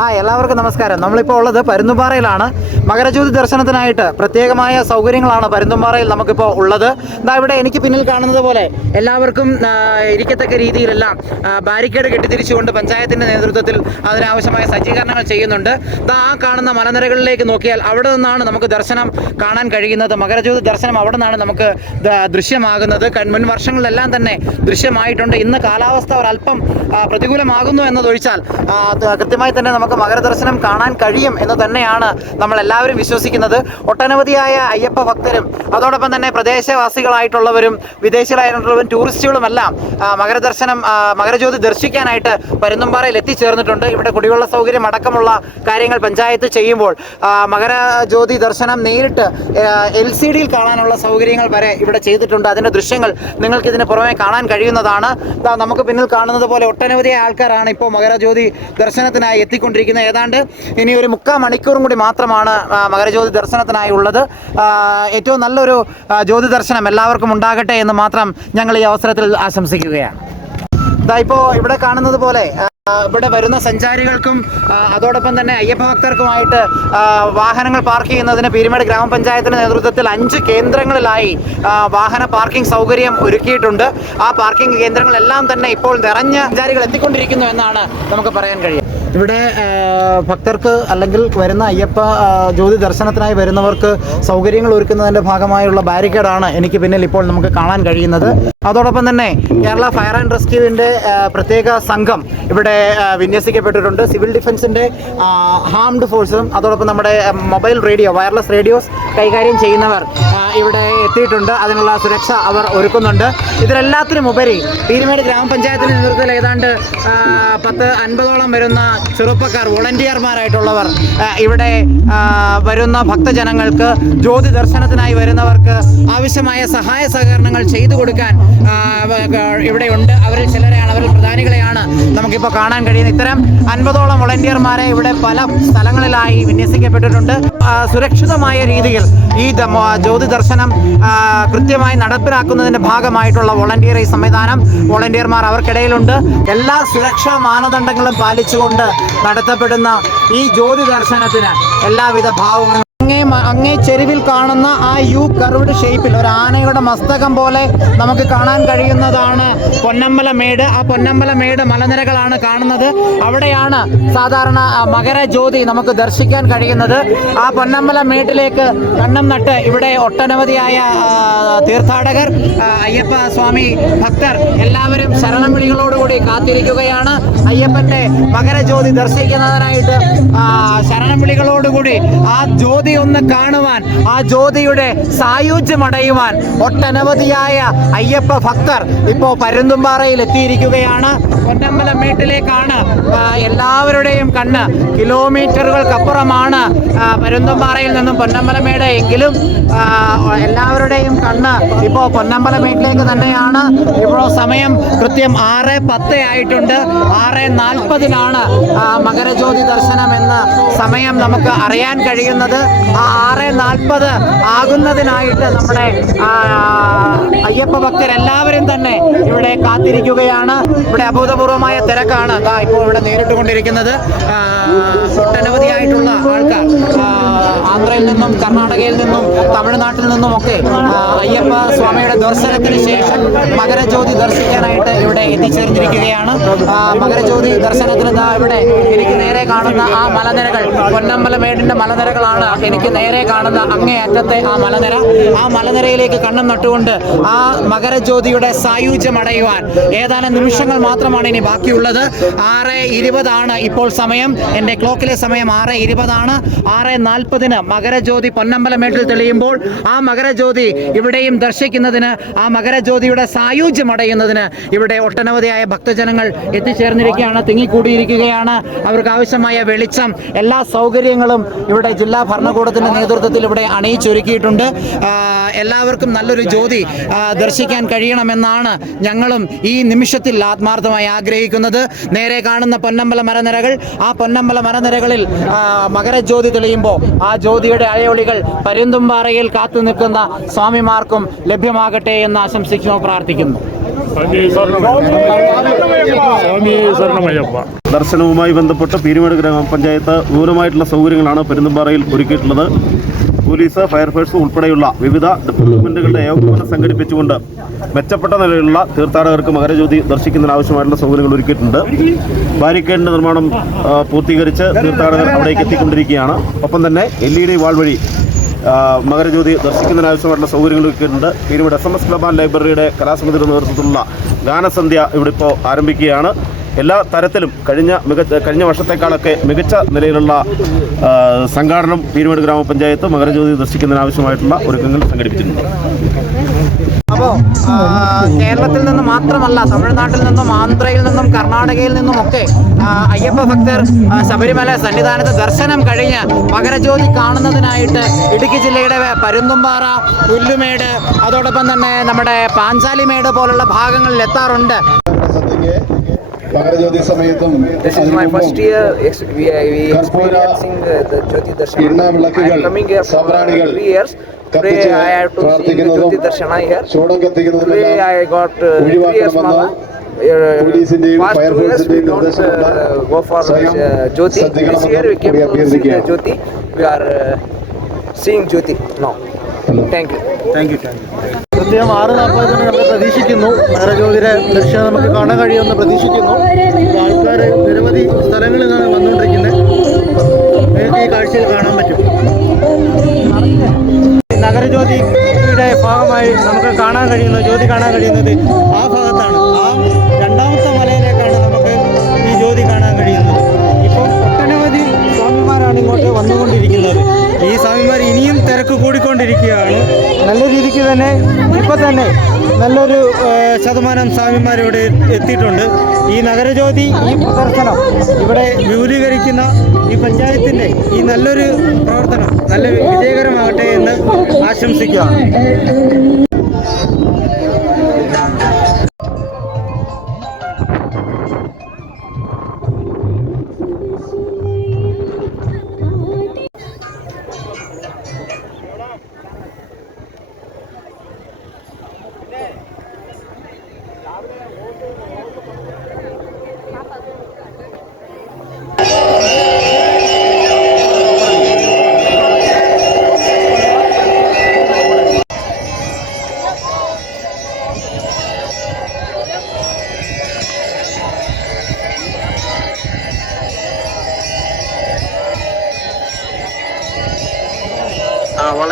Hi എല്ലാവർക്കും നമസ്കാരം. നമ്മളിപ്പോൾ ഉള്ളത് പരുന്തുംപാറയിലാണ്. മകരജ്യോതി ദർശനത്തിനായിട്ട് പ്രത്യേകമായ സൗകര്യങ്ങളാണ് പരുന്തുംപാറയിൽ നമുക്കിപ്പോൾ ഉള്ളത്. ഇതാ ഇവിടെ എനിക്ക് പിന്നിൽ കാണുന്നത് പോലെ എല്ലാവർക്കും ആ, ഇരിക്കത്തക്ക രീതിയിലെല്ലാം ആ, ബാരിക്കേഡ് കെട്ടിത്തിരിച്ചുകൊണ്ട് പഞ്ചായത്തിന്റെ നേതൃത്വത്തിൽ അതിനാവശ്യമായ സജ്ജീകരണങ്ങൾ ചെയ്യുന്നുണ്ട്. ഇതാ ആ കാണുന്ന മലനിരകളിലേക്ക് നോക്കിയാൽ അവിടെ നിന്നാണ് നമുക്ക് ദർശനം കാണാൻ കഴിയുന്നത്. മകരജ്യോതി ദർശനം അവിടെ നിന്നാണ് നമുക്ക് ദൃശ്യമാകുന്നത്. മുൻ വർഷങ്ങളിലെല്ലാം തന്നെ ദൃശ്യമായിട്ടുണ്ട്. ഇന്ന് കാലാവസ്ഥ ഒരല്പം ആ, പ്രതികൂലമാകുന്നു എന്നതൊഴിച്ചാൽ കൃത്യമായി തന്നെ നമുക്ക് മകരദർശനം കാണാൻ കഴിയും എന്ന് തന്നെയാണ് നമ്മൾ എല്ലാവരും വിശ്വസിക്കുന്നത്. ഒട്ടനവധിയായ അയ്യപ്പ ഭക്തരും അതോടൊപ്പം തന്നെ പ്രദേശവാസികളായിട്ടുള്ളവരും വിദേശികളായിട്ടുള്ളവരും ടൂറിസ്റ്റുകളുമെല്ലാം മകരദർശനം മകരജ്യോതി ദർശിക്കാനായിട്ട് പരുന്തുംപാറയിൽ എത്തിച്ചേർന്നിട്ടുണ്ട്. ഇവിടെ കുടിവെള്ള സൗകര്യം അടക്കമുള്ള കാര്യങ്ങൾ പഞ്ചായത്ത് ചെയ്യുമ്പോൾ മകരജ്യോതി ദർശനം നേരിട്ട് എൽ സി ഡിയിൽ കാണാനുള്ള സൗകര്യങ്ങൾ വരെ ഇവിടെ ചെയ്തിട്ടുണ്ട്. അതിന്റെ ദൃശ്യങ്ങൾ നിങ്ങൾക്ക് ഇതിന് പുറമെ കാണാൻ കഴിയുന്നതാണ്. നമുക്ക് പിന്നിൽ കാണുന്നത് പോലെ ഒട്ടനവധി ആൾക്കാരാണ് ഇപ്പോൾ മകരജ്യോതി ദർശനത്തിനായി എത്തിക്കൊണ്ടിരിക്കുന്നത്. ഏതാണ്ട് ഇനി ഒരു മുക്കാൽ മണിക്കൂറും കൂടി മാത്രമാണ് മകരജ്യോതി ദർശനത്തിനായി ഉള്ളത്. ഏറ്റവും നല്ലൊരു ജ്യോതി ദർശനം എല്ലാവർക്കും ഉണ്ടാകട്ടെ എന്ന് മാത്രം ഞങ്ങൾ ഈ അവസരത്തിൽ ആശംസിക്കുകയാണ്. ഇപ്പോൾ ഇവിടെ കാണുന്നത് പോലെ ഇവിടെ വരുന്ന സഞ്ചാരികൾക്കും അതോടൊപ്പം തന്നെ അയ്യപ്പ ഭക്തർക്കുമായിട്ട് വാഹനങ്ങൾ പാർക്ക് ചെയ്യുന്നതിന് പീരുമേട് ഗ്രാമപഞ്ചായത്തിന്റെ നേതൃത്വത്തിൽ അഞ്ച് കേന്ദ്രങ്ങളിലായി വാഹന പാർക്കിംഗ് സൗകര്യം ഒരുക്കിയിട്ടുണ്ട്. ആ പാർക്കിംഗ് കേന്ദ്രങ്ങളെല്ലാം തന്നെ ഇപ്പോൾ നിറഞ്ഞ സഞ്ചാരികൾ എത്തിക്കൊണ്ടിരിക്കുന്നു എന്നാണ് നമുക്ക് പറയാൻ കഴിയും ഇവിടെ ഭക്തർക്ക് അല്ലെങ്കിൽ വരുന്ന അയ്യപ്പ ജ്യോതി ദർശനത്തിനായി വരുന്നവർക്ക് സൗകര്യങ്ങൾ ഒരുക്കുന്നതിന്റെ ഭാഗമായുള്ള ബാരിക്കേഡാണ് എനിക്ക് പിന്നിൽ ഇപ്പോൾ നമുക്ക് കാണാൻ കഴിയുന്നത്. അതോടൊപ്പം തന്നെ കേരള ഫയർ ആൻഡ് റെസ്ക്യൂവിന്റെ പ്രത്യേക സംഘം ഇവിടെ വിന്യസിക്കപ്പെട്ടിട്ടുണ്ട്. സിവിൽ ഡിഫൻസിന്റെ ഹാംഡ് ഫോഴ്സും അതോടൊപ്പം നമ്മുടെ മൊബൈൽ റേഡിയോ വയർലെസ് റേഡിയോസ് കൈകാര്യം ചെയ്യുന്നവർ ഇവിടെ എത്തിയിട്ടുണ്ട്. അതിനുള്ള സുരക്ഷ അവർ ഒരുക്കുന്നുണ്ട്. ഇതിലെല്ലാത്തിനും ഉപരി പീരുമേട് ഗ്രാമപഞ്ചായത്തിന്റെ നേതൃത്വത്തിൽ ഏതാണ്ട് പത്ത് അൻപതോളം വരുന്ന ചെറുപ്പക്കാർ വോളണ്ടിയർമാരായിട്ടുള്ളവർ ഇവിടെ വരുന്ന ഭക്തജനങ്ങൾക്ക് ജ്യോതി ദർശനത്തിനായി വരുന്നവർക്ക് ആവശ്യമായ സഹായ സഹകരണങ്ങൾ ചെയ്തു കൊടുക്കാൻ ഇവിടെയുണ്ട്. അവരിൽ ചിലരെയാണ് അവരിൽ പ്രധാനികളെയാണ് നമുക്കിപ്പോൾ കാണാൻ കഴിയുന്നത് ഇത്തരം അൻപതോളം വോളണ്ടിയർമാരെ ഇവിടെ പല സ്ഥലങ്ങളിലായി വിന്യസിക്കപ്പെട്ടിട്ടുണ്ട്. സുരക്ഷിതമായ രീതിയിൽ ഈ ജ്യോതി ദർശനം കൃത്യമായി നടപ്പിലാക്കുന്നതിന്റെ ഭാഗമായിട്ടുള്ള വോളണ്ടിയർ ഈ സംവിധാനം വോളണ്ടിയർമാർ അവർക്കിടയിലുണ്ട്. എല്ലാ സുരക്ഷാ മാനദണ്ഡങ്ങളും പാലിച്ചുകൊണ്ട് നടത്തപ്പെടുന്ന ഈ ജ്യോതി ദർശനത്തിന് എല്ലാവിധ ഭാവങ്ങളും അങ്ങേ ചെരുവിൽ കാണുന്ന ആ യു കർവ്ഡ് ഷേപ്പിൽ ഒരു ആനയുടെ മസ്തകം പോലെ നമുക്ക് കാണാൻ കഴിയുന്നതാണ് പൊന്നമ്പല മേട് ആ പൊന്നമ്പല മേട് മലനിരകളാണ് കാണുന്നത്. അവിടെയാണ് സാധാരണ മകര മകരജ്യോതി നമുക്ക് ദർശിക്കാൻ കഴിയുന്നത്. ആ പൊന്നമ്പല മേട്ടിലേക്ക് കണ്ണം നട്ട് ഇവിടെ ഒട്ടനവധിയായ തീർത്ഥാടകർ അയ്യപ്പ സ്വാമി ഭക്തർ എല്ലാവരും ശരണം വിളികളോടുകൂടി കാത്തിരിക്കുകയാണ്. അയ്യപ്പന്റെ മകരജ്യോതി ദർശിക്കുന്നതിനായിട്ട് ശരണം വിളികളോടുകൂടി ആ ജ്യോതി ഒന്ന് കാണുവാൻ ആ ജ്യോതിയുടെ സായുജ്യം അടയുവാൻ ഒട്ടനവധിയായ അയ്യപ്പ ഭക്തർ ഇപ്പോൾ പരുന്തുംപാറയിൽ എത്തിയിരിക്കുകയാണ്. പൊന്നമ്പലം മേട്ടിലേക്കാണ് ആ, എല്ലാവരുടെയും കണ്ണ് കിലോമീറ്ററുകൾക്കപ്പുറമാണ് പരുന്തുംപാറയിൽ നിന്നും പൊന്നമ്പലമേട് എങ്കിലും എല്ലാവരുടെയും കണ്ണ് ഇപ്പോൾ പൊന്നമ്പലമേട്ടിലേക്ക് തന്നെയാണ്. ഇപ്പോൾ സമയം കൃത്യം ആറ് പത്ത് ആയിട്ടുണ്ട്. ആറ് നാൽപ്പതിനാണ് മകരജ്യോതി ദർശനം എന്ന സമയം നമുക്ക് അറിയാൻ കഴിയുന്നത്. ആ ആറ് നാൽപ്പത് ആകുന്നതിനായിട്ട് നമ്മുടെ അയ്യപ്പ ഭക്തരെല്ലാവരും തന്നെ ഇവിടെ കാത്തിരിക്കുകയാണ്. ഇവിടെ അഭൂതപൂർവമായ തിരക്കാണ്. ദാ ഇപ്പോൾ ഇവിടെ നേരിട്ട് കൊണ്ടിരിക്കുന്നത് ഒട്ടനവധിയായിട്ടുള്ള ആൾക്കാർ. ആന്ധ്രയിൽ നിന്നും കർണാടകയിൽ നിന്നും തമിഴ്നാട്ടിൽ നിന്നും ഒക്കെ അയ്യപ്പ സ്വാമിയുടെ ദർശനത്തിന് ശേഷം മകരജ്യോതി ദർശിക്കാനായിട്ട് ഇവിടെ എത്തിച്ചേർന്നിരിക്കുകയാണ്. മകരജ്യോതി ദർശനത്തിന് ഇവിടെ എനിക്ക് നേരെ കാണുന്ന ആ മലനിരകൾ പൊന്നമ്പലമേടിന്റെ മലനിരകളാണ് എനിക്ക് നേരെ കാണുന്ന അങ്ങേ അറ്റത്തെ ആ മലനിര. ആ മലനിരയിലേക്ക് കണ്ണും നട്ടുകൊണ്ട് ആ മകരജ്യോതിയുടെ സായുജ്യം അടയുവാൻ ഏതാനും നിമിഷങ്ങൾ മാത്രമാണ് ഇനി ബാക്കിയുള്ളത്. ആറ് ഇരുപതാണ് ഇപ്പോൾ സമയം. എന്റെ ക്ലോക്കിലെ സമയം ആറ് ഇരുപതാണ്. ആറ് നാൽപ്പതിന് മകരജ്യോതി പൊന്നമ്പലമേട്ടിൽ തെളിയുമ്പോൾ ആ മകരജ്യോതി ഇവിടെയും ദർശിക്കുന്നതിന് ആ മകരജ്യോതിയുടെ സായുജ്യം അടയുന്നതിന് ഇവിടെ ഒട്ടനവധിയായ ഭക്തജനങ്ങൾ എത്തിച്ചേർന്നിരിക്കുകയാണ് തിങ്ങിക്കൂടിയിരിക്കുകയാണ്. അവർക്ക് ആവശ്യമായ വെളിച്ചം എല്ലാ സൗകര്യങ്ങളും ഇവിടെ ജില്ലാ ഭരണകൂടത്തിന്റെ നേതൃത്വത്തിൽ ഇവിടെ അണിയിച്ചൊരുക്കിയിട്ടുണ്ട്. എല്ലാവർക്കും നല്ലൊരു ജ്യോതി ദർശിക്കാൻ കഴിയണമെന്നാണ് ഞങ്ങളും ഈ നിമിഷത്തിൽ ആത്മാർത്ഥമായി ആഗ്രഹിക്കുന്നത്. നേരെ കാണുന്ന പൊന്നമ്പല മരനിരകൾ ആ പൊന്നമ്പല മരനിരകളിൽ മകരജ്യോതി തെളിയുമ്പോൾ ആ ജ്യോതിയുടെ അഴയൊളികൾ പരുന്തുംപാറയിൽ കാത്തു നിൽക്കുന്ന സ്വാമിമാർക്കും ലഭ്യമാകട്ടെ എന്ന് ആശംസിക്കുന്നു പ്രാർത്ഥിക്കുന്നു. ദർശനവുമായി ബന്ധപ്പെട്ട് പീരുമേട് ഗ്രാമപഞ്ചായത്ത് ദൂരമായിട്ടുള്ള സൗകര്യങ്ങളാണ് പെരുന്തുംപാറയിൽ ഒരുക്കിയിട്ടുള്ളത്. പോലീസ് ഫയർഫോഴ്സ് ഉൾപ്പെടെയുള്ള വിവിധ ഡിപ്പാർട്ട്മെന്റുകളുടെ ഏകോപനം സംഘടിപ്പിച്ചുകൊണ്ട് മെച്ചപ്പെട്ട നിലയിലുള്ള തീർത്ഥാടകർക്ക് മകരജ്യോതി ദർശിക്കുന്നതിനാവശ്യമായിട്ടുള്ള സൗകര്യങ്ങൾ ഒരുക്കിയിട്ടുണ്ട്. ബാരിക്കേഡിന്റെ നിർമ്മാണം പൂർത്തീകരിച്ച് തീർത്ഥാടകർ അവിടേക്ക് എത്തിക്കൊണ്ടിരിക്കുകയാണ്. ഒപ്പം തന്നെ എൽ ഇ ഡി വാൾ വഴി മകരജ്യോതി ദർശിക്കുന്നതിനാവശ്യമായിട്ടുള്ള സൗകര്യങ്ങൾ ഒരുക്കിയിട്ടുണ്ട്. പിന്നീട് എസ് എം എസ് ലൈബ്രറിയുടെ കലാസമിതിയുടെ നേതൃത്വത്തിലുള്ള ഗാനസന്ധ്യ ഇവിടെ ഇപ്പോൾ ആരംഭിക്കുകയാണ്. എല്ലാ തരത്തിലും കഴിഞ്ഞ മികച്ച കഴിഞ്ഞ വർഷത്തേക്കാളൊക്കെ മികച്ച നിലയിലുള്ള സംഘാടനം പീരുമേട് ഗ്രാമപഞ്ചായത്ത് മകരജ്യോതി ദർശിക്കുന്നതിനാവശ്യമായിട്ടുള്ള ഒരുക്കങ്ങൾ സംഘടിപ്പിച്ചിട്ടുണ്ട്. അപ്പോൾ കേരളത്തിൽ നിന്ന് മാത്രമല്ല തമിഴ്നാട്ടിൽ നിന്നും ആന്ധ്രയിൽ നിന്നും കർണാടകയിൽ നിന്നുമൊക്കെ ഒക്കെ അയ്യപ്പ ഭക്തർ ശബരിമല സന്നിധാനത്ത് ദർശനം കഴിഞ്ഞ് മകരജ്യോതി കാണുന്നതിനായിട്ട് ഇടുക്കി ജില്ലയുടെ പരുന്തുംപാറ പുല്ലുമേട് അതോടൊപ്പം തന്നെ നമ്മുടെ പാഞ്ചാലിമേട് പോലുള്ള ഭാഗങ്ങളിൽ എത്താറുണ്ട്. This is my first year ex- we, we experiencing uh, the Jyoti Darshan. എണ്ണ I വിളക്കുകൾ, am coming here for uh, സമ്രാണികൾ three years. Today കത്തിച്ച് I have to see the പ്രാർത്ഥിക്കുന്നതും Jyoti Darshana here. ചൂടം Today കത്തിക്കുന്നതുമെല്ലാം I got uh, three years ഒഴിവാക്കണമെന്ന് mama. പോലീസിന്റെയും past two years we ഫയർഫോഴ്സിന്റെയും don't നിർദ്ദേശമുണ്ട് uh, go for സ്വയം uh, Jyoti. This year we came കൂടി to see the അഭ്യർത്ഥിക്കുകയാണ് Jyoti. We are uh, seeing Jyoti now. Thank you. Thank you കൃത്യം ആറ് നാൽപ്പതിന് നമ്മൾ പ്രതീക്ഷിക്കുന്നു. നഗരജ്യോതിരെ ദൃശ്യം നമുക്ക് കാണാൻ കഴിയുമെന്ന് പ്രതീക്ഷിക്കുന്നു. ആൾക്കാർ നിരവധി സ്ഥലങ്ങളിൽ നിന്നാണ് വന്നുകൊണ്ടിരിക്കുന്നത്. നിങ്ങൾക്ക് ഈ കാഴ്ചയിൽ കാണാൻ പറ്റും. നഗരജ്യോതിയുടെ ഭാഗമായി നമുക്ക് കാണാൻ കഴിയുന്ന ജ്യോതി കാണാൻ കഴിയുന്നത് ആ ഭാഗത്താണ്. ആ രണ്ടാമത്തെ മലയിലേക്കാണ് നമുക്ക് ഈ ജ്യോതി കാണാൻ കഴിയുന്നത്. ഇപ്പോൾ ഒട്ടനവധി സ്വാമിമാരാണ് ഇങ്ങോട്ട് വന്നുകൊണ്ടിരിക്കുന്നത്. ഈ സ്വാമിമാർ ഇനിയും തിരക്ക് കൂടിക്കൊണ്ടിരിക്കുകയാണ്. നല്ല രീതിക്ക് തന്നെ ഇപ്പം തന്നെ നല്ലൊരു ശതമാനം സ്വാമിമാർ ഇവിടെ എത്തിയിട്ടുണ്ട്. ഈ നഗരജ്യോതി ഈ പ്രദർശനം ഇവിടെ വിപുലീകരിക്കുന്ന ഈ പഞ്ചായത്തിന്റെ ഈ നല്ലൊരു പ്രവർത്തനം നല്ല വിജയകരമാകട്ടെ എന്ന് ആശംസിക്കുകയാണ്.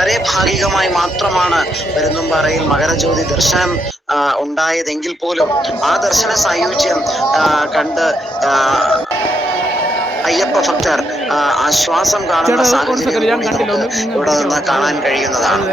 വളരെ ഭാഗികമായി മാത്രമാണ് പെരുന്നുംപാറയിൽ മകരജ്യോതി ദർശനം ഉണ്ടായതെങ്കിൽ പോലും ആ ദർശന സായുജ്യം കണ്ട് അയ്യപ്പ ഭക്തർ ആശ്വാസം കാണുന്ന സാഹചര്യം ഇവിടെ നിന്ന് കാണാൻ കഴിയുന്നതാണ്.